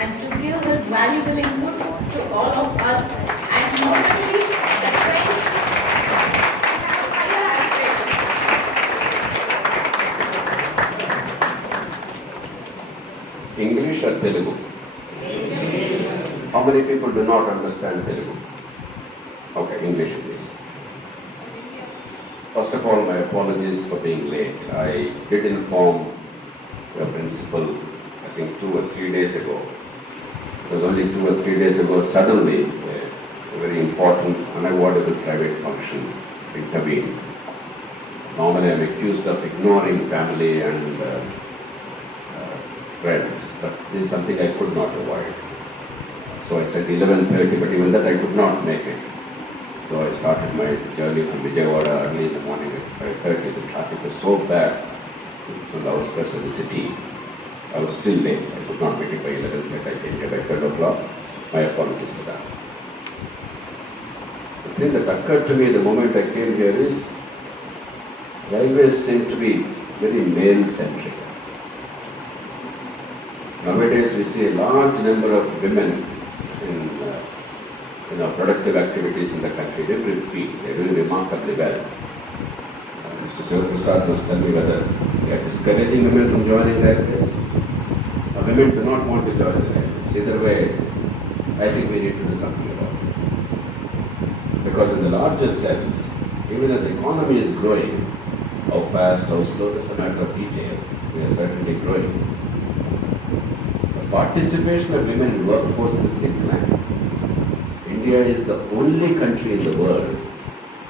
and to give his valuable inputs to all of us, and notably the French have higher aspirations. English or Telugu? How many people do not understand Telugu? Okay, English it is. First of all, my apologies for being late. I did inform your principal, I think 2 or 3 days ago. It was only 2 or 3 days ago, suddenly a very important, unavoidable private function intervened. Normally I'm accused of ignoring family and friends, but this is something I could not avoid. So I said 11:30, but even that I could not make it. So I started my journey from Vijayawada early in the morning at 5:30. The traffic was so bad on the outskirts of the city. I was still late. I could not make it by 11:30. I came here by 12 o'clock. My apologies for that. The thing that occurred to me the moment I came here is railways seem to be very male-centric. Nowadays we see a large number of women in productive activities in the country, in every field. They are doing remarkably well. Mr. Jayprkash must tell me whether they are discouraging women from joining railways, or women do not want to join the railways. Either way, I think we need to do something about it. Because in the larger sense, even as the economy is growing, how fast, how slow, is a matter of detail. We are certainly growing. The participation of women in workforce is declining. India is the only country in the world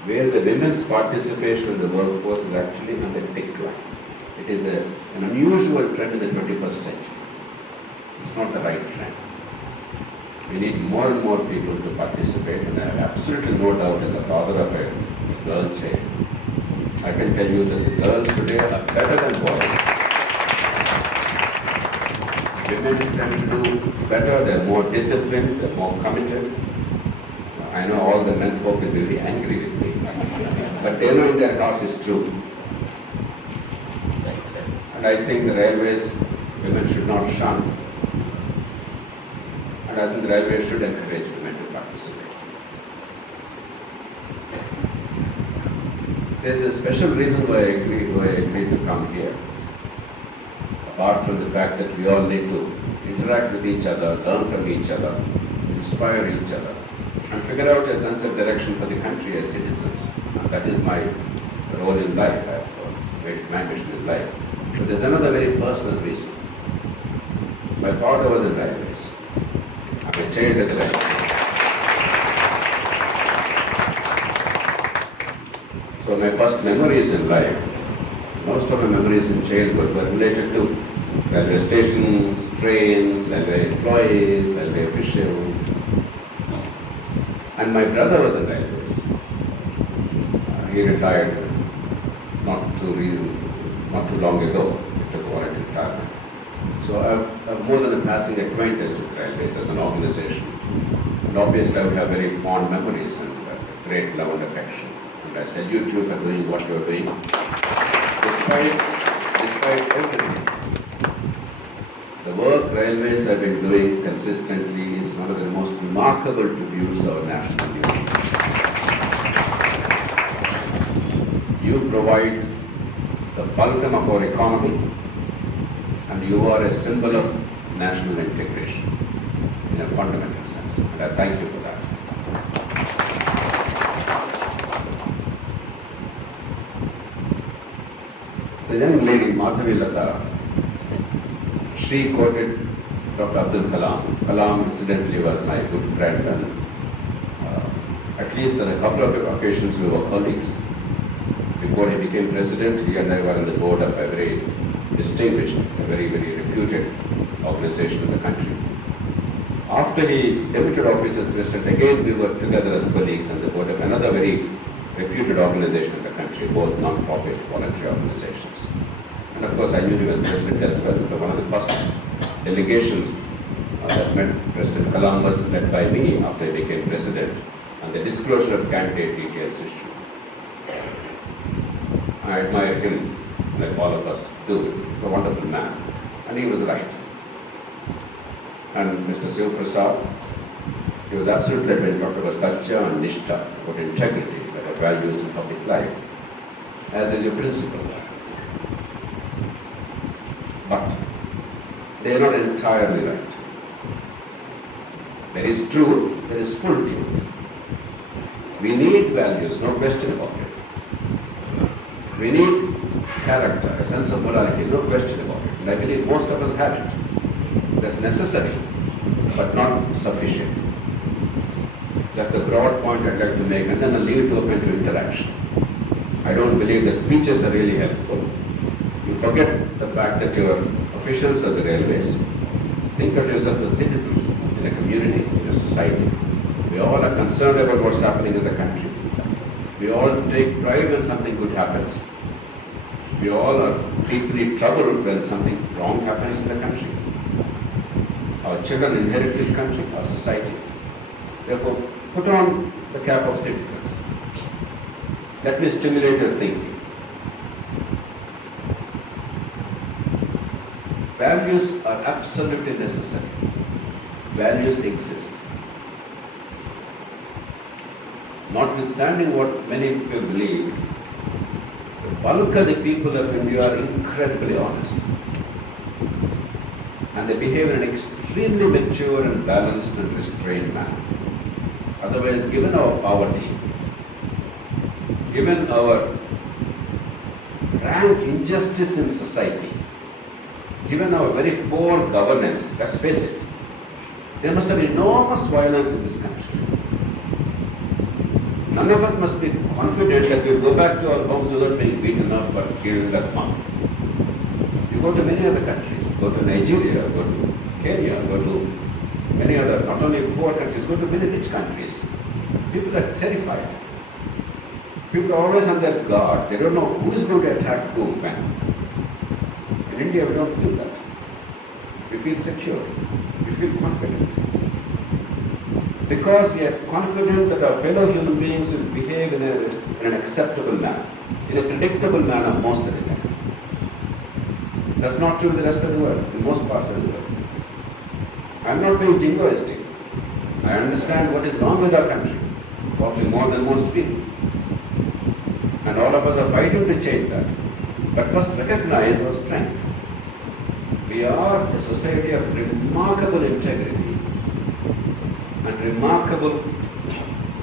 where the women's participation in the workforce is actually on the decline. It is an unusual trend in the 21st century. It's not the right trend. We need more and more people to participate, and I have absolutely no doubt as a father of a girl child, I can tell you that the girls today are better than boys. Women tend to do better, they're more disciplined, they're more committed. I know all the men folk will be very angry with me, but they know in their hearts is true. And I think the railways, women should not shun. And I think the railways should encourage women to participate. There's a special reason why I agreed to come here. Apart from the fact that we all need to interact with each other, learn from each other, inspire each other, and figure out a sense of direction for the country as citizens. And that is my role in life. I have made it my mission in life. But there's another very personal reason. My father was in railways. I'm a child at the railways. So my first memories in life, most of my memories in childhood were related to railway stations, trains, railway employees, railway officials. And my brother was in railways. He retired not too long ago. He took voluntary retirement. So I'm more than a passing acquaintance with railways as an organization. And obviously I would have very fond memories and great love and affection. And I salute you for doing what you are doing. Despite everything, the work railways have been doing consistently is one of the most remarkable tributes of our national unity. You provide the fulcrum of our economy, and you are a symbol of national integration in a fundamental sense. And I thank you for that. The young lady, Madhavi Lata, she quoted Dr. Abdul Kalam. Kalam, incidentally, was my good friend, and at least on a couple of occasions we were colleagues. Before he became president, he and I were on the board of a very distinguished, a very, very reputed organization in the country. After he debuted office as president, again we worked together as colleagues on the board of another very reputed organization in the country, both non-profit voluntary organizations. And of course I knew he was president as well. So one of the first delegations that met President Kalam was led by me after he became president on the disclosure of candidate details issue. I admire him, like all of us do. He's a wonderful man, and he was right. And Mr. Jayprkash, he was absolutely right when he talked about satya and nishtha, about integrity, about values in public life, as is your principle. But they are not entirely right. There is truth, there is full truth. We need values, no question about it. We need character, a sense of morality, no question about it. And I believe most of us have it. That's necessary, but not sufficient. That's the broad point I'd like to make, and then I'll leave it open to interaction. I don't believe the speeches are really helpful. You forget the fact that you're officials of the railways. Think of yourselves as citizens in a community, in a society. We all are concerned about what's happening in the country. We all take pride when something good happens. We all are deeply troubled when something wrong happens in the country. Our children inherit this country, our society. Therefore, put on the cap of citizens. Let me stimulate your thinking. Values are absolutely necessary. Values exist. Notwithstanding what many people believe, the bulk of the people of India are incredibly honest. And they behave in an extremely mature and balanced and restrained manner. Otherwise, given our poverty, given our rank injustice in society, given our very poor governance, let's face it, there must have been enormous violence in this country. None of us must be confident that we'll go back to our homes without being beaten up or killed or harmed. You go to many other countries, go to Nigeria, go to Kenya, go to many other, not only poor countries, go to many rich countries. People are terrified. People are always on their guard. They don't know who is going to attack who when. In India, we don't feel that. We feel secure. We feel confident. Because we are confident that our fellow human beings will behave in an acceptable manner, in a predictable manner most of the time. That's not true in the rest of the world, in most parts of the world. I'm not being jingoistic. I understand what is wrong with our country, probably more than most people. And all of us are fighting to change that. But first recognize our strength. We are a society of remarkable integrity and remarkable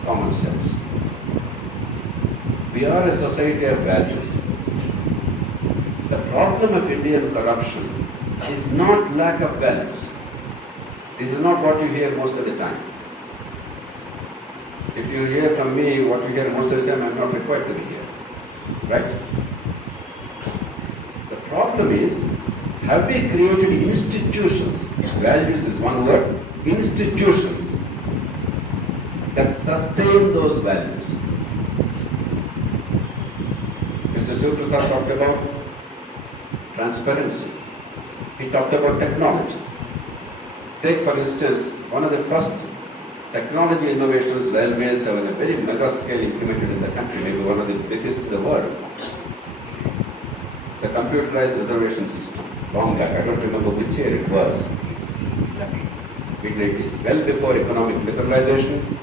common sense. We are a society of values. The problem of Indian corruption is not lack of values. This is not what you hear most of the time. If you hear from me what you hear most of the time, I'm not required to be here. Right? The problem is, have we created institutions, values is one word, institutions that sustain those values? Mr. Jayprkash talked about transparency. He talked about technology. Take for instance, one of the first technology innovations railways have in a very mega scale implemented in the country, maybe one of the biggest in the world. The computerized reservation system, long back, I don't remember which year it was. Mid-80s, well before economic liberalization,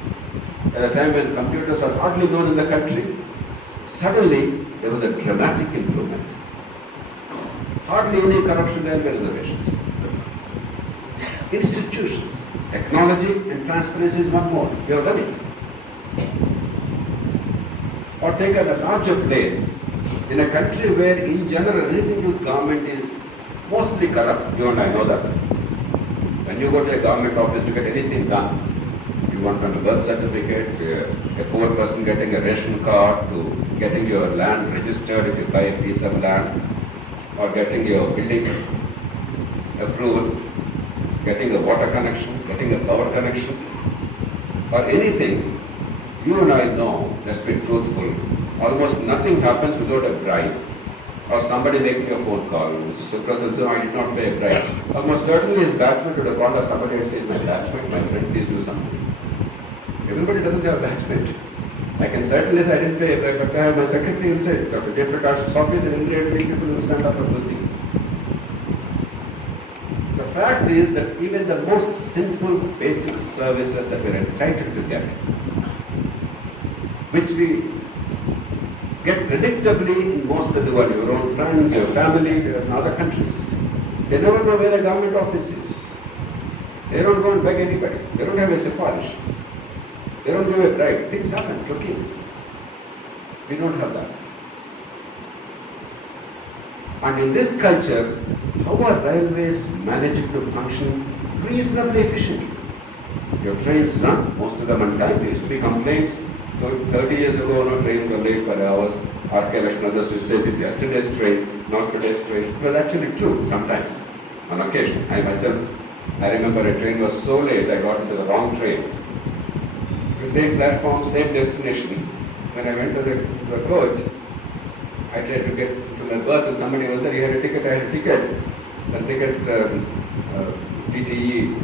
at a time when computers were hardly known in the country, suddenly there was a dramatic improvement. Hardly any corruption railway reservations. Institutions, technology and transparency is one more. You have done it. Or take a larger plane. In a country where in general anything to do government is mostly corrupt, you and I know that. When you go to a government office to get anything done, you want from a birth certificate, a poor person getting a ration card, to getting your land registered if you buy a piece of land, or getting your building approval, getting a water connection, getting a power connection, or anything, you and I know, let's be truthful, almost nothing happens without a bribe, or somebody making a phone call. Mr. Jayprkash, I did not pay a bribe. Almost certainly his batchmate would have called or somebody and said, my batchmate, my friend, please do something. Everybody doesn't have a batchmate. I can certainly say I didn't pay a bribe, but I have my secretary inside, Dr. Jayprkash's office, and immediately people will stand up and do things. The fact is that even the most simple basic services that we're entitled to get, which we get predictably in most of the world, your own friends, your family, in other countries, they never know where a government office is. They don't go and beg anybody. They don't have a sifarish. They don't give a bribe. Things happen, routine. We don't have that. And in this culture, how are railways managing to function reasonably efficiently? Your trains run, most of them on time. There used to be complaints 30 years ago, no trains were late for hours. RK and others used to say this is yesterday's train, not today's train. It was actually true sometimes, on occasion. I remember a train was so late, I got into the wrong train. The same platform, same destination. When I went to the coach, I tried to get to my berth and somebody was there, he had a ticket, I had a ticket. The ticket TTE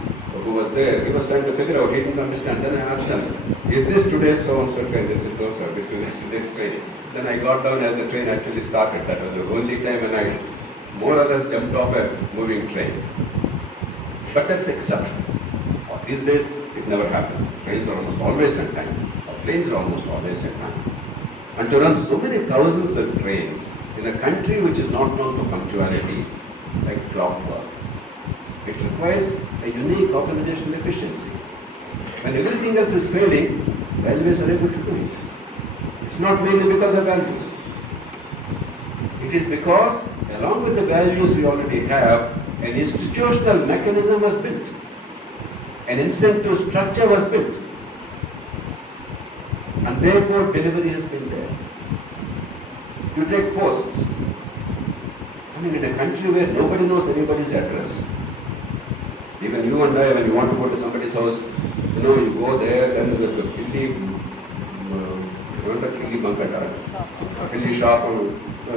who was there, he was trying to figure out, he didn't understand. Then I asked them, is this today's so-and-so train? They said, no sir, this is yesterday's train. Then I got down as the train actually started. That was the only time when I more or less jumped off a moving train. But that's exception. These days, it never happens. Trains are almost always on time. Planes are almost always on time. And to run so many thousands of trains in a country which is not known for punctuality, like clockwork, it requires a unique organizational efficiency. When everything else is failing, railways are able to do it. It's not mainly because of values. It is because, along with the values we already have, an institutional mechanism was built. An incentive structure was built. And therefore, delivery has been there. You take posts. I mean, in a country where nobody knows anybody's address, even you and I, when you want to go to somebody's house, you go there, then the Killi, remember Killi Bankata? Killi shop,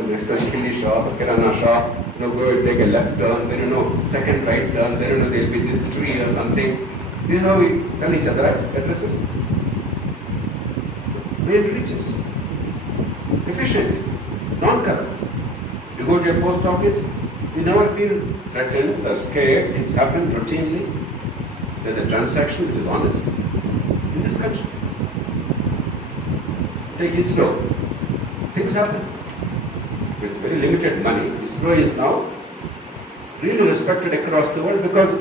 next to the Killi shop, a Kirana shop, go and take a left turn, then second right turn, then there'll be this tree or something. This is how we tell each other addresses. Mail reaches. Efficient, non-corrupt. You go to your post office, you never feel threatened or scared. Things happen routinely. There's a transaction which is honest in this country. Take ISRO. Things happen. With very limited money, ISRO is now really respected across the world because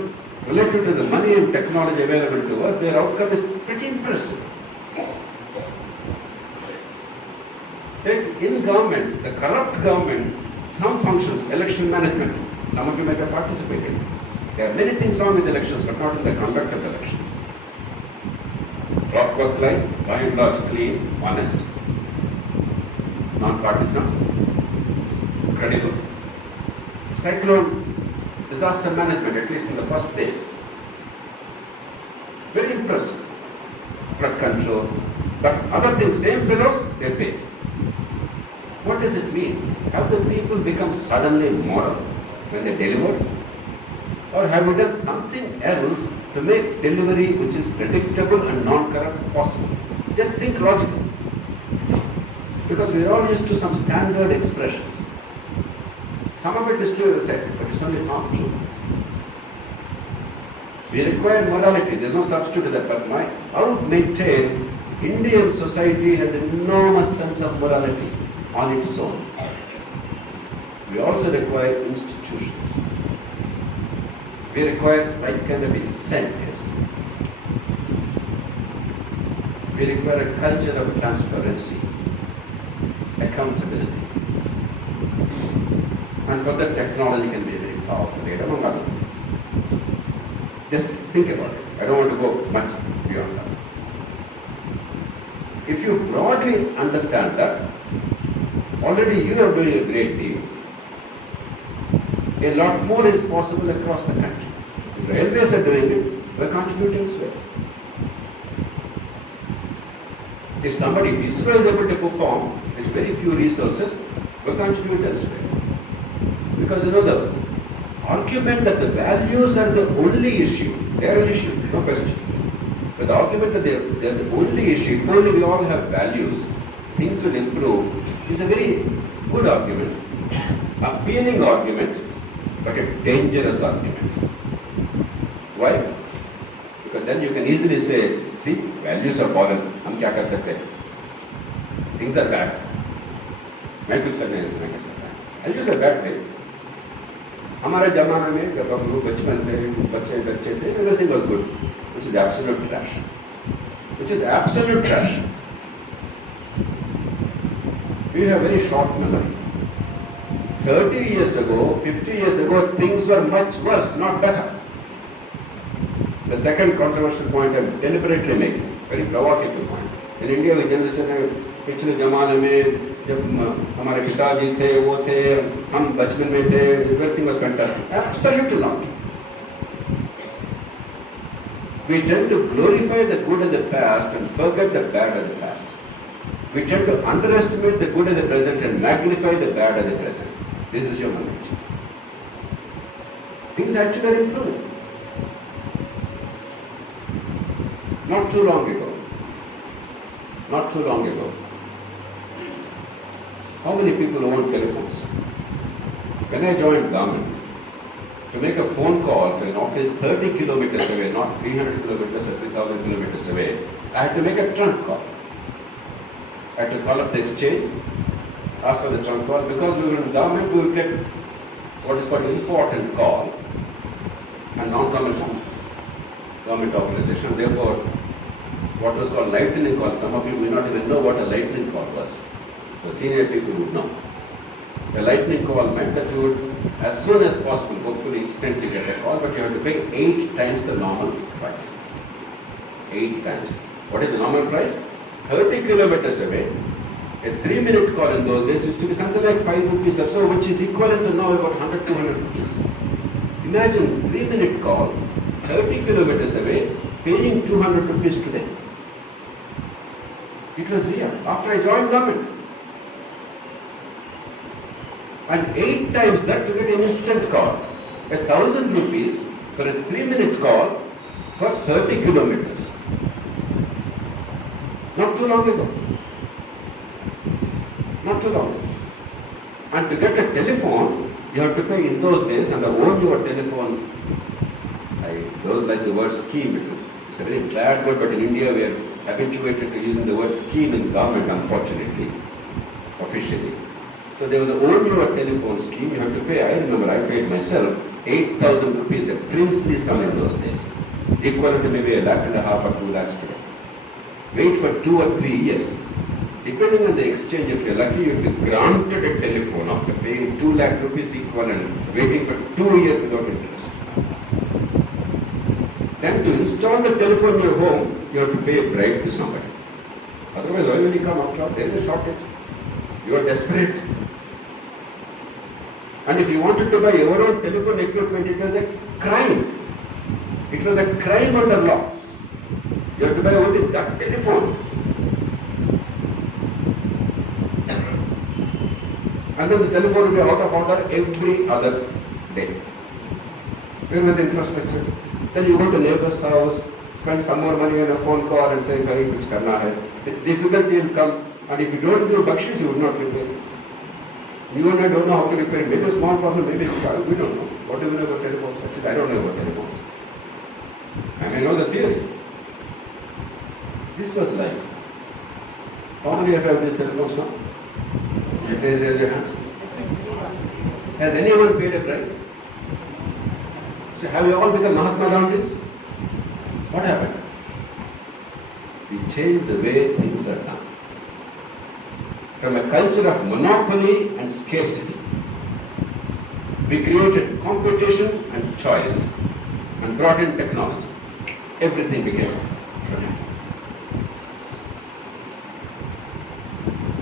related to the money and technology available to us, their outcome is pretty impressive. Take in government, the corrupt government, some functions, election management, some of you might have participated. There are many things wrong with elections, but not in the conduct of elections. Clockwork line, by and large clean, honest, non-partisan, credible. Cyclone, disaster management, at least in the first days. Very impressive. Flood control. But other things, same fellows, they fail. What does it mean? Have the people become suddenly moral when they deliver? Or have we done something else to make delivery which is predictable and non-corrupt possible? Just think logically. Because we are all used to some standard expressions. Some of it is true, as I said, but it's only half truth. We require morality, there's no substitute to that, but I would maintain Indian society has an enormous sense of morality on its own. We also require institutions. We require right kind of incentives. We require a culture of transparency, accountability. And for that, technology can be a very powerful aid, among other things. Just think about it. I don't want to go much beyond that. If you broadly understand that, already you are doing a great deal. A lot more is possible across the country. If railways are doing it, we're contributing as well. If somebody, if ISRO is able to perform with very few resources, we'll contribute elsewhere. Because the argument that the values are the only issue, they are an issue, no question. But the argument that they are the only issue, if only we all have values, things will improve, is a very good argument, appealing argument, but a dangerous argument. Why? Because then you can easily say, see, values have fallen, हम क्या कर सकते हैं? Things are bad. मैं कुछ करने नहीं कर सकता. Values are bad, right? हमारे जमाने में जब हम लोग बचपन में बच्चे थे, everything was good, which is absolute trash. Which is absolute trash. We have very short memory. 30 years ago, 50 years ago, things were much worse, not better. The second controversial point I'm deliberately making, very provocative point. In India, we generally say, पिछले जमाने में जब हमारे पिताजी थे, वो थे, हम बचपन में थे, everything was fantastic. Absolutely not. We tend to glorify the good of the past and forget the bad of the past. We tend to underestimate the good of the present and magnify the bad of the present. This is human nature. Things actually are improving. Not too long ago. How many people own telephones? When I joined government, to make a phone call to an office 30 kilometers away, not 300 kilometers or 3,000 kilometers away, I had to make a trunk call. I had to call up the exchange, ask for the trunk call. Because we were in government, we would get what is called important call and non-commercial government authorization. Therefore, what was called lightning call, some of you may not even know what a lightning call was. The senior people would know. A lightning call meant that you would, as soon as possible, hopefully instantly get a call, but you have to pay 8 times the normal price. 8 times. What is the normal price? 30 kilometers away. A 3-minute call in those days used to be something like 5 rupees or so, which is equivalent to now about 100, 200 rupees. Imagine 3-minute call, 30 kilometers away, paying 200 rupees today. It was real. After I joined government. And 8 times that to get an instant call. 1,000 rupees for a 3-minute call for 30 kilometers. Not too long ago. Not too long. And to get a telephone, you have to pay in those days, and own your telephone. I don't like the word scheme. It's a very bad word, but in India we are habituated to using the word scheme in government, unfortunately, officially. So there was a own your telephone scheme. You have to pay. I remember I paid myself 8,000 rupees, a princely sum in those days, equivalent to maybe 1.5 or 2 lakhs today. Wait for 2 or 3 years. Depending on the exchange, if you're lucky, you'll be granted a telephone after paying 2 lakh rupees equivalent, waiting for 2 years without interest. Then to install the telephone in your home, you have to pay a bribe to somebody. Otherwise, why will you come after all? There is a shortage. You are desperate. And if you wanted to buy your own telephone equipment, it was a crime. It was a crime under law. You have to buy only that telephone. And then the telephone will be out of order every other day. Where was the infrastructure? Then you go to neighbor's house, spend some more money on a phone call and say, "Bhai, kuch karna hai." The difficulty will come, and if you don't do bakshis, you would not repair. You and I don't know how to repair. Maybe a small problem, maybe we don't know. What do we know about telephones? I don't know about telephones. And I know the theory. This was life. How many of you have these telephones now? Please raise your hands. Has anyone paid a bribe? So have you all become Mahatma Gandhis? What happened? We changed the way things are done. From a culture of monopoly and scarcity, we created competition and choice and brought in technology. Everything became dramatic.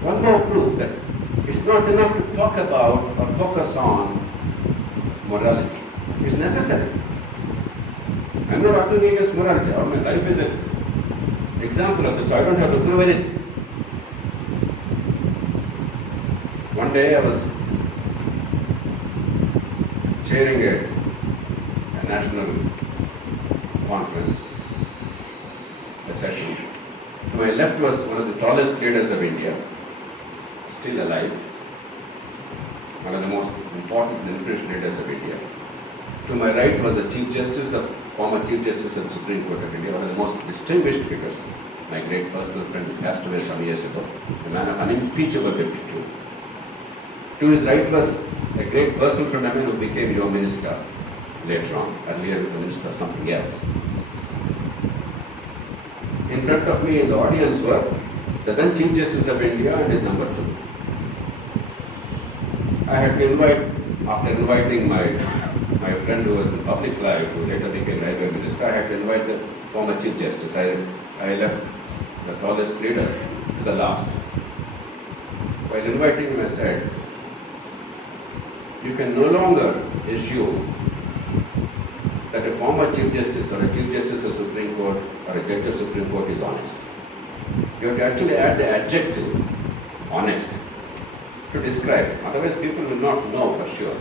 One more proof that it's not enough to talk about or focus on morality. It's necessary. I'm not arguing against morality. My life is an example of this, so I don't have to prove anything. One day I was chairing a national conference, a session. To my left was one of the tallest leaders of India, still alive, one of the most important and influential leaders of India. To my right was the Chief Justice of former Chief Justice of the Supreme Court of India, one of the most distinguished figures, my great personal friend who passed away some years ago, a man of unimpeachable aptitude. To his right was a great personal friend of mine who became your minister later on, earlier the minister of something else. In front of me in the audience were the then Chief Justice of India and his number 2. I had to invite, after inviting my friend who was in public life, who later became railway minister, I had to invite the former Chief Justice. I left the tallest leader to the last. While inviting him, I said, you can no longer assume that a former Chief Justice or a Chief Justice of the Supreme Court or a Judge of the Supreme Court is honest. You have to actually add the adjective, honest, to describe it. Otherwise people will not know for sure.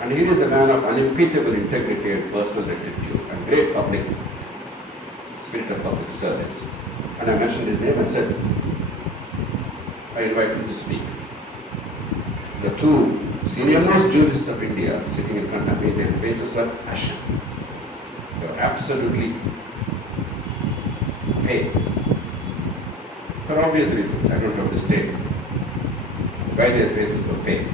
And here is a man of unimpeachable integrity and personal rectitude and great public spirit of public service. And I mentioned his name and said, I invite him to speak. The 2 senior-most jurists of India sitting in front of me, their faces were ashen. They were absolutely pale. For obvious reasons, I don't have to state why their faces were pale.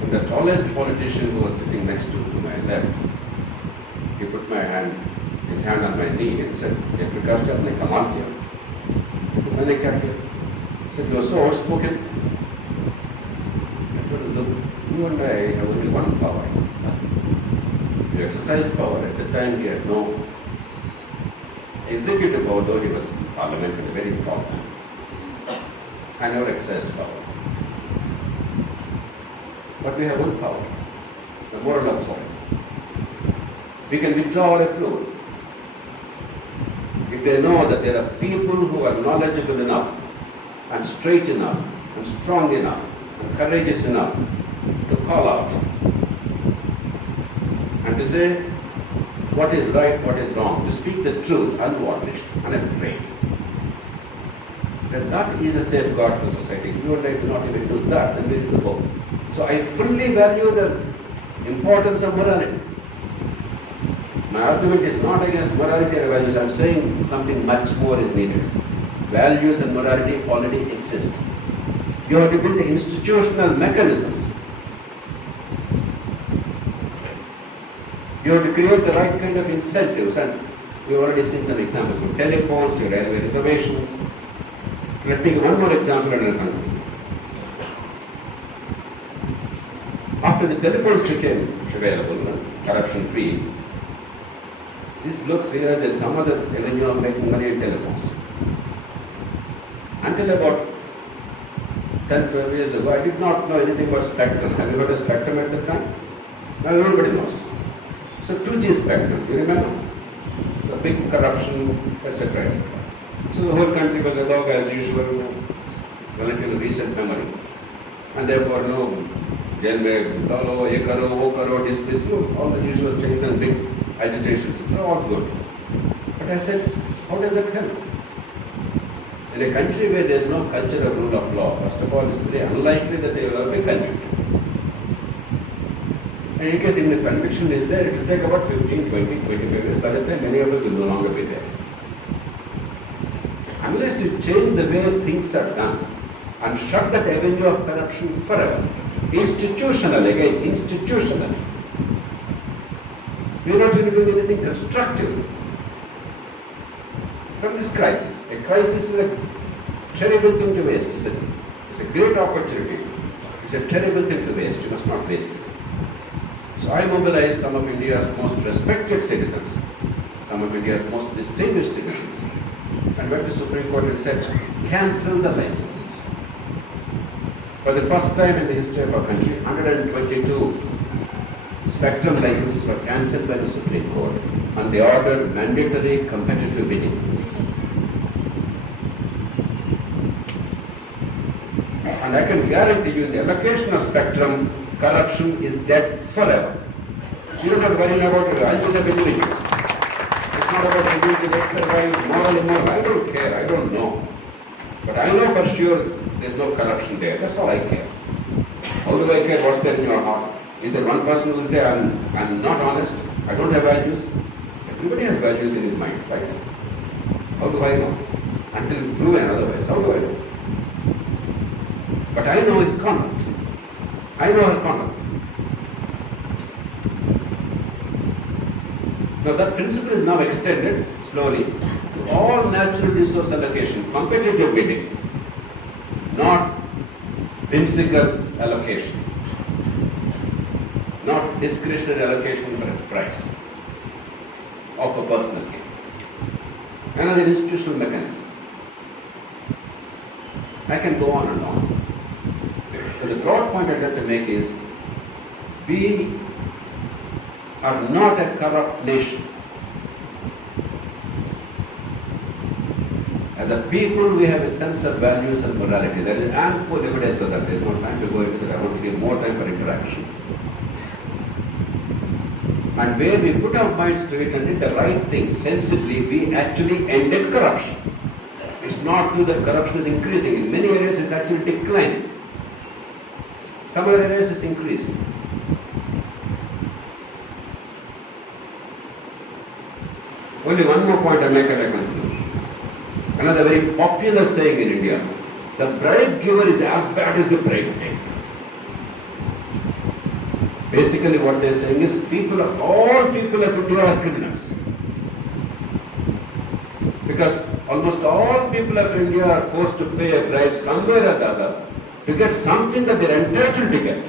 And the tallest politician who was sitting next to my left, he put his hand on my knee and said, Jayprkash, aapne kamal kiya. I said, maine kya kiya? He said, you are so outspoken. I told him, look, you and I have only one power. You exercised power. At the time he had no executive power, though he was in parliament in a very tall man. I never exercised power. But we have one power, the moral authority. We can withdraw or approve. If they know that there are people who are knowledgeable enough and straight enough and strong enough and courageous enough to call out and to say what is right, what is wrong, to speak the truth unvarnished, unafraid, then that is a safeguard for society. If you and I do not even do that, then there is a hope. So I fully value the importance of morality. My argument is not against morality and values. I am saying something much more is needed. Values and morality already exist. You have to build the institutional mechanisms. You have to create the right kind of incentives, and we've already seen some examples from telephones to railway reservations. Let me take one more example in another country. After the telephones became available, corruption-free, these blokes realized there's some other avenue of making money in telephones. Until about 10-12 years ago, I did not know anything about spectrum. Have you heard of spectrum at the time? Now everybody knows. So 2G spectrum, you remember? So big corruption, etc., etc. So the whole country was agog as usual, relatively recent memory. And therefore, no, jail mein, lalo, ye karo, wo karo, dismiss, all the usual things and big agitations. It's all good. But I said, how does that help? In a country where there is no culture of rule of law, first of all, it's very unlikely that they will be convicted. And in case even the conviction is there, it will take about 15, 20, 25 years. By the time many of us will no longer be there. Unless you change the way things are done and shut that avenue of corruption forever, institutionally, again, institutionally, we are not really doing anything constructive from this crisis. A crisis is a terrible thing to waste, isn't it? It's a great opportunity. It's a terrible thing to waste. You must not waste it. So I mobilized some of India's most respected citizens, some of India's most distinguished citizens, and went to the Supreme Court and said, cancel the licenses. For the first time in the history of our country, 122 spectrum licenses were cancelled by the Supreme Court, and they ordered mandatory competitive bidding. And I can guarantee you the allocation of spectrum, corruption is dead forever. You don't have to worry about the values of individuals. It's not about individual exercise, moral, immoral. I don't care, I don't know. But I know for sure there's no corruption there. That's all I care. How do I care what's there in your heart? Is there one person who will say, I'm not honest, I don't have values? Everybody has values in his mind, right? How do I know? Until proven otherwise, how do I know? But I know his conduct. I know her conduct. Now that principle is now extended slowly to all natural resource allocation, competitive bidding, not whimsical allocation, not discretionary allocation for a price of a personal gain. Another institutional mechanism. I can go on and on. But the broad point I'd like to make is, we are not a corrupt nation. As a people, we have a sense of values and morality. There is ample evidence of that. There is no time to go into that. I want to give more time for interaction. And where we put our minds to it and did the right thing sensibly, we actually ended corruption. It's not true that corruption is increasing. In many areas, it's actually declining. Some other areas, it's increasing. Only one more point I make at a conclusion. Another very popular saying in India: the bribe giver is as bad as the bribe taker. Basically what they are saying is, all people of India are criminals. Because almost all people of India are forced to pay a bribe somewhere or the other to get something that they are entitled to get.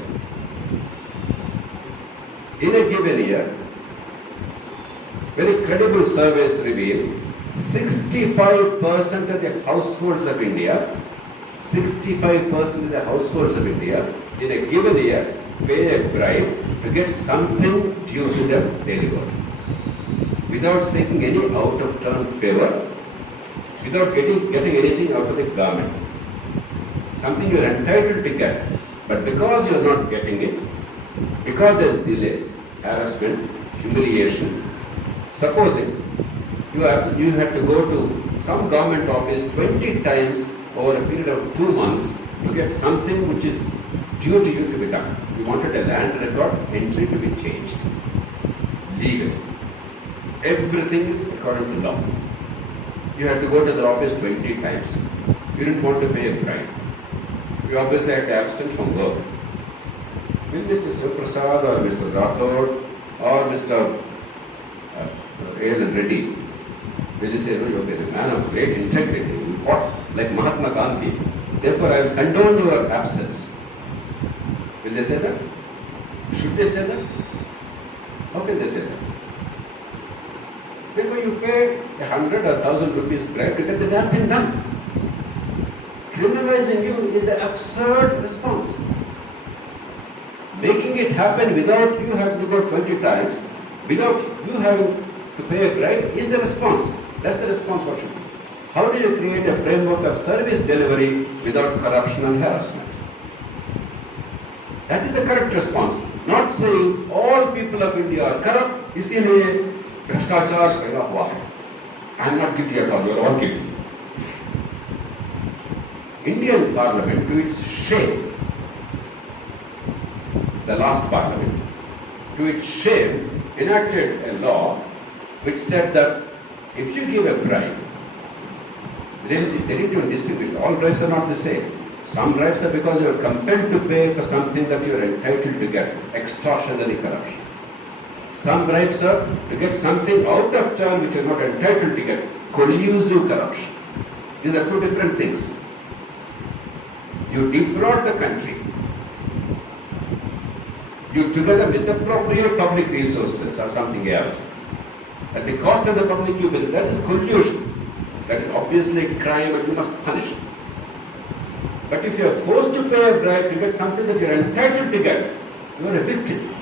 In a given year, very credible surveys reveal 65% of the households of India, 65% of the households of India in a given year pay a bribe to get something due to them daily work, without seeking any out-of-turn favor, without getting anything out of the government. Something you are entitled to get, but because you are not getting it, because there is delay, harassment, humiliation. Supposing you have to go to some government office 20 times over a period of 2 months to get something which is due to you to be done. You wanted a land record entry to be changed. Legal. Everything is according to law. You had to go to the office 20 times. You didn't want to pay a bribe. You obviously had to absent from work. Will Mr. Jayprkash or Mr. Rathod or Mr. A.L. Reddy, will you say, no, you are a man of great integrity, you fought like Mahatma Gandhi, therefore I will condone your absence. Will they say that? Should they say that? How can they say that? Therefore you pay 100 or 1,000 rupees bribe to get the damn thing done. Criminalizing you is the absurd response. Making it happen without you having to go 20 times, without you having to pay a bribe, is the response. That's the response what should be. How do you create a framework of service delivery without corruption and harassment? That is the correct response. Not saying all people of India are corrupt, इसीलिए भ्रष्टाचार पैदा हुआ है. I am not guilty at all, you are all guilty. Indian Parliament, to its shame, the last Parliament, to its shame, enacted a law which said that if you give a bribe, they didn't even distinguish. All bribes are not the same. Some bribes are because you are compelled to pay for something that you are entitled to get, extortionary corruption. Some bribes are to get something out of turn which you are not entitled to get, collusive corruption. These are two different things. You defraud the country. You together misappropriate public resources or something else. At the cost of the public you will. That is collusion. That is obviously a crime and you must punish. But if you are forced to pay a bribe to get something that you are entitled to get, you are a victim.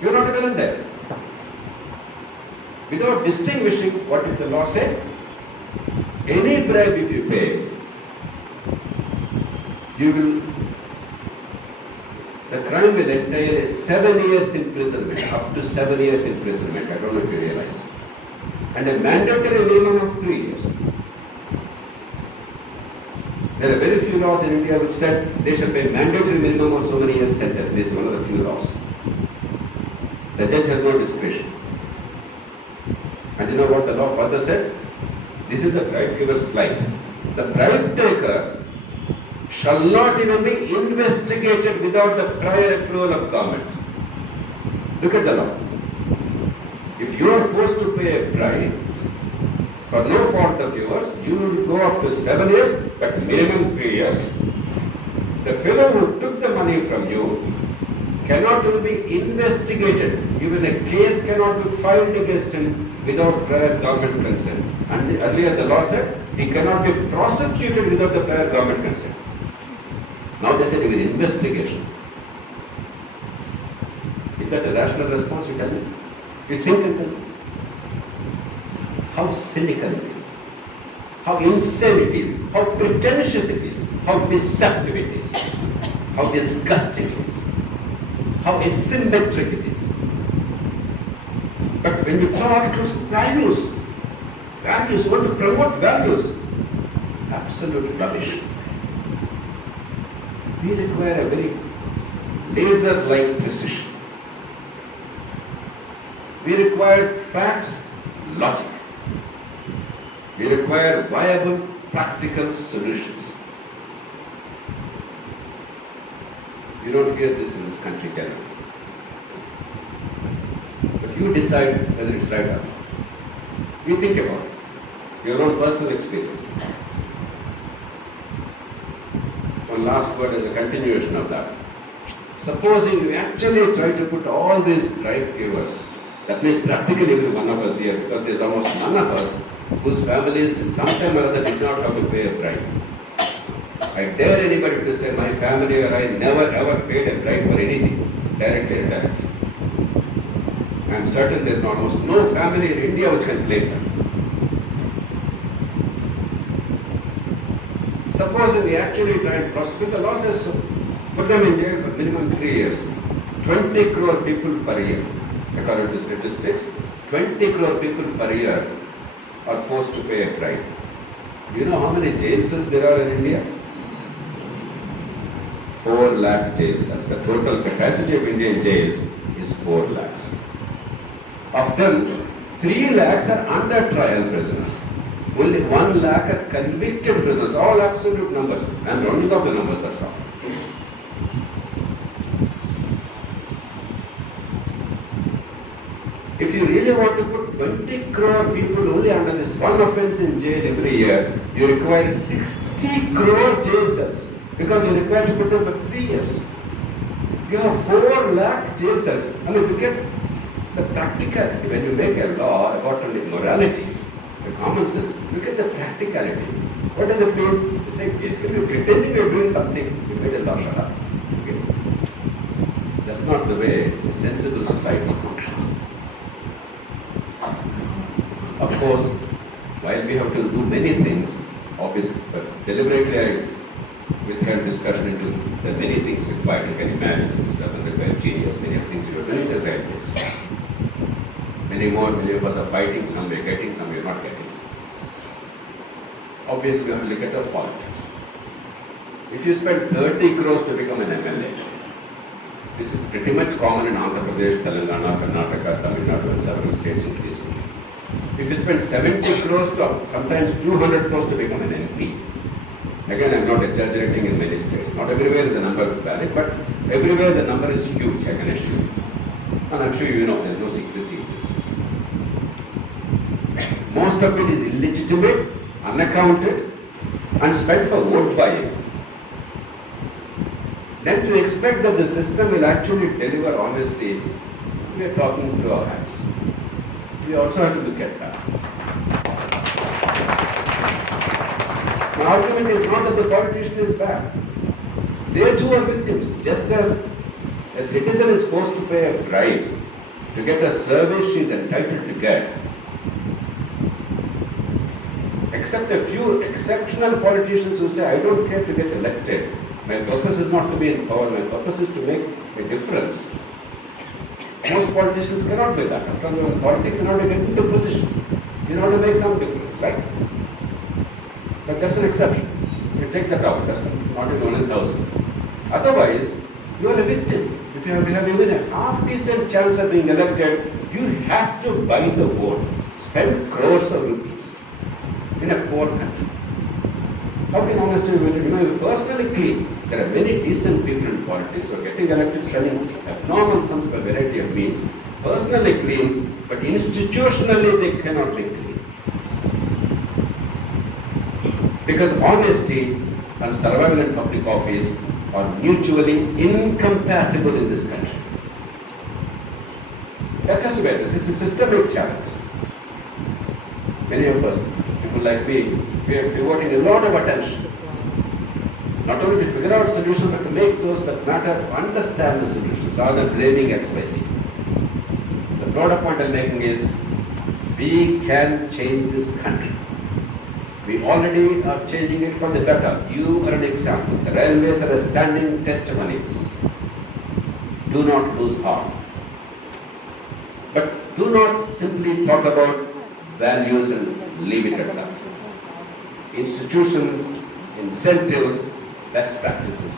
You are not a villain there. Without distinguishing, what did the law say? Any bribe if you pay, the crime will entail 7 years imprisonment, up to 7 years imprisonment. I don't know if you realize. And a mandatory minimum of 3 years. There are very few laws in India which said they shall pay mandatory minimum of so many years sentence. This is one of the few laws. The judge has no discretion. And you know what the law further said? This is the bribe giver's plight. The bribe taker shall not even be investigated without the prior approval of government. Look at the law. If you are forced to pay a bribe for no fault of yours, you will go up to 7 years, but minimum 3 years. The fellow who took the money from you cannot even be investigated. Even a case cannot be filed against him without prior government consent. And earlier the law said he cannot be prosecuted without the prior government consent. Now they said even investigation. Is that a rational response? You tell me. You think and tell me. How cynical it is, how insane it is, how pretentious it is, how deceptive it is, how disgusting it is, how asymmetric it is. But when you talk about values, want to promote values, absolute rubbish. We require a very laser-like precision. We require facts, logic. We require viable, practical solutions. You don't hear this in this country generally. But you decide whether it's right or not. You think about it. Your own personal experience. One last word as a continuation of that. Supposing you actually try to put all these bribe givers, that means practically every one of us here, because there's almost none of us whose families sometime or other did not have to pay a bribe. I dare anybody to say my family or I never ever paid a bribe for anything, directly or indirectly. I am certain there's almost no family in India which can claim that. Suppose we actually try and prosecute, the law says so. Put them in jail for minimum 3 years. 20 crore people per year. According to statistics, 20 crore people per year are forced to pay a bribe. Do you know how many jail cells there are in India? 4 lakh jail cells. The total capacity of Indian jails is 4 lakhs. Of them, 3 lakhs are under trial prisoners. Only 1 lakh are convicted prisoners. All absolute numbers. I am rounding off the numbers, that's all. If you really want to put 20 crore people only under this one offense in jail every year, you require 60 crore jail cells because you require to put them for 3 years. You have 4 lakh jail cells. I mean, look at the practicality. When you make a law about only morality, the common sense, look at the practicality. What does it mean? You say, basically, pretending you're doing something, you made a law, shut up. Okay? That's not the way a sensible society functions. Of course, while we have to do many things, obviously, but deliberately I withheld discussion into the many things required. You can imagine, it doesn't require genius. Many of things you are doing as right this. Many of us are fighting, some we are getting, some we are not getting. Obviously, we have to look at the politics. If you spend 30 crores to become an MLA, this is pretty much common in Andhra Pradesh, Telangana, Karnataka, Tamil Nadu, and several states increasingly. If you spend 70 crores to sometimes 200 crores to become an MP, again I am not exaggerating in many states, not everywhere is the number valid, but everywhere the number is huge, I can assure you. And I am sure you know there is no secrecy in this. Most of it is illegitimate, unaccounted, and spent for vote buying. Then to expect that the system will actually deliver honesty, we are talking through our hands. We also have to look at that. My argument is not that the politician is bad. They too are victims. Just as a citizen is forced to pay a bribe to get a service she is entitled to get, except a few exceptional politicians who say, I don't care to get elected. My purpose is not to be in power, my purpose is to make a difference. Most politicians cannot do that. After all, politics in order to get into position, in order to make some difference, right? But that's an exception. You take that out, that's not even 1,000. Otherwise, you are a victim. If you have even a half decent chance of being elected, you have to buy the vote, spend crores of rupees in a poor country. How can honesty be maintained? You personally clean. There are many decent people in politics who are getting elected, spending abnormal sums by variety of means. Personally clean, but institutionally they cannot be clean. Because honesty and survival in public office are mutually incompatible in this country. That has to be addressed. It's a systemic challenge. Many of us, people like me, we are devoting a lot of attention, not only to figure out solutions, but to make those that matter understand the solutions rather than blaming XYZ. The broader point I'm making is, we can change this country. We already are changing it for the better. You are an example. The railways are a standing testimony. Do not lose heart. But do not simply talk about values and leave it at that. Institutions, incentives, best practices,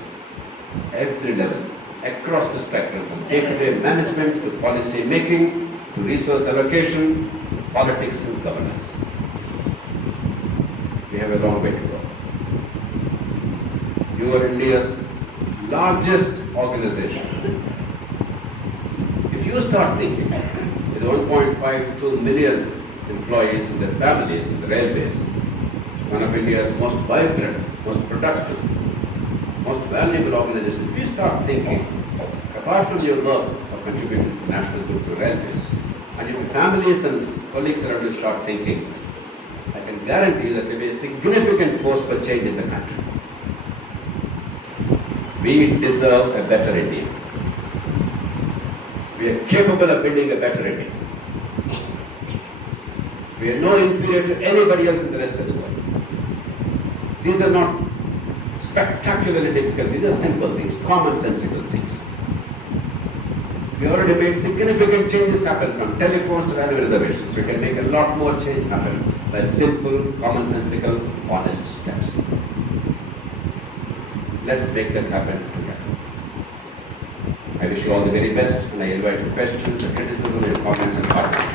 every level, across the spectrum, from day-to-day management to policy making, to resource allocation, to politics and governance. We have a long way to go. You are India's largest organization. If you start thinking, with 1.52 million employees and their families in the railways, one of India's most vibrant, most productive, most valuable organizations, if you start thinking, apart from your work of contributing to national good to railways, and if your families and colleagues around you start thinking, I can guarantee that there will be a significant force for change in the country. We deserve a better India. We are capable of building a better India. We are no inferior to anybody else in the rest of the world. These are not spectacularly difficult, these are simple things, commonsensical things. We already made significant changes happen from telephones to railway reservations. We can make a lot more change happen by simple, commonsensical, honest steps. Let's make that happen together. I wish you all the very best, and I invite your questions, criticism, and comments and comments.